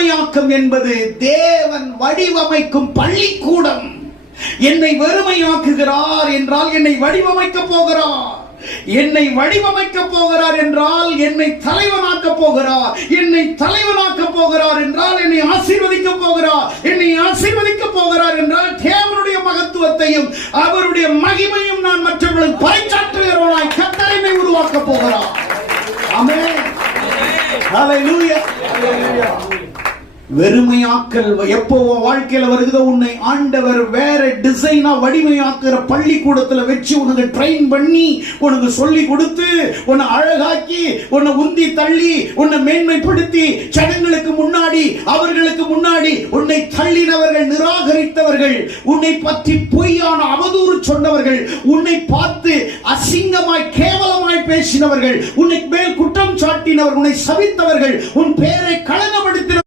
வெறுமையாக்கம் என்பது தேவன் வடிவமைக்கும் பள்ளிக்கூடம். என்னை வெறுமையாக்குகிறார் என்றால் என்னை வடிவமைக்க போகிறார். என்னை வடிவமைக்க போகிறார் என்றால் என்னை தலைவனாக்க போகிறார். என்னை தலைவனாக்க போகிறார் என்றால் என்னை ஆசீர்வதிக்க போகிறார். என்னை ஆசீர்வதிக்க போகிறார் என்றால் தேவனுடைய மகத்துவத்தையும் அவருடைய மகிமையும் நான் மற்றவர்களுக்கு பறைசாற்றுகிறவனாய் கர்த்தர் என்னை உருவாக்க போகிறார். ஆமென். ஹல்லேலூயா. வெறுமையாக்கல் எப்போ வாழ்க்கையில வருகிறதோ, உன்னை ஆண்டவர் வேற டிசைனா வடிமையாக்குற பள்ளிக்கூடத்துல வச்சு உனக்கு ட்ரெயின் பண்ணி உனக்கு சொல்லி கொடுத்து உன்னை அழகாக்கி உன்னை உந்தி தள்ளி உன்னை மேன்மைப்படுத்தி ஜனங்களுக்கு முன்னாடி அவர்களுக்கு முன்னாடி உன்னை தள்ளினவர்கள், நிராகரித்தவர்கள், உன்னை பற்றி பொய்யான அவதூறு சொன்னவர்கள், உன்னை பார்த்து அசிங்கமாய் கேவலமாய் பேசினவர்கள், உன்னை மேல் குற்றம் சாட்டினவர்கள், உன்னை சபித்தவர்கள், உன் பேரை களங்கப்படுத்தின